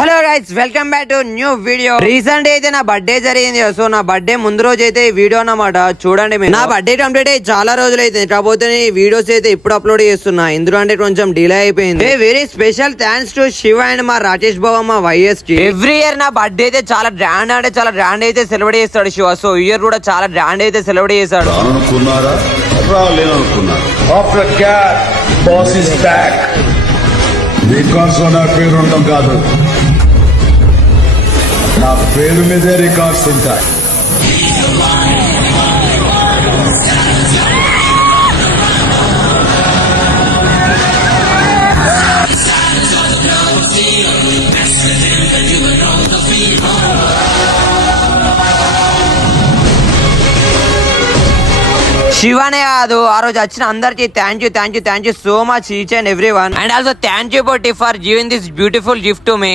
Hello guys, welcome back to new video. Recent అయితే నా birthday జరిగింది. సో నా బర్త్డే ముందు రోజు అయితే ఈ వీడియో అన్నమాట. చూడండి, నా బర్త్డే కంప్లీట్ అయ్యి చాలా రోజులు అయితే, కాకపోతే ఈ వీడియోస్ అయితే ఇప్పుడు అప్లోడ్ చేస్తున్నా. ఎందుకంటే కొంచెం డిలే అయిపోయింది. Very special thanks to Shiva and మా రాకేష్ బాబా, మా వైఎస్టీ. ఎవ్రీ ఇయర్ నా బర్త్డే అయితే చాలా గ్రాండ్ అంటే చాలా గ్రాండ్ అయితే సెలబ్రేట్ చేస్తాడు శివ. సో ఈ ఇయర్ కూడా చాలా గ్రాండ్ అయితే సెలబ్రేట్ చేస్తాడు. నా పేరు ఉండడం కాదు, నా పేరు మీదే రికార్డ్స్ ఉంటాయి. శివనే కాదు, ఆ రోజు వచ్చిన అందరికి thank you so much each and every one. And also thank you for giving this beautiful gift to me.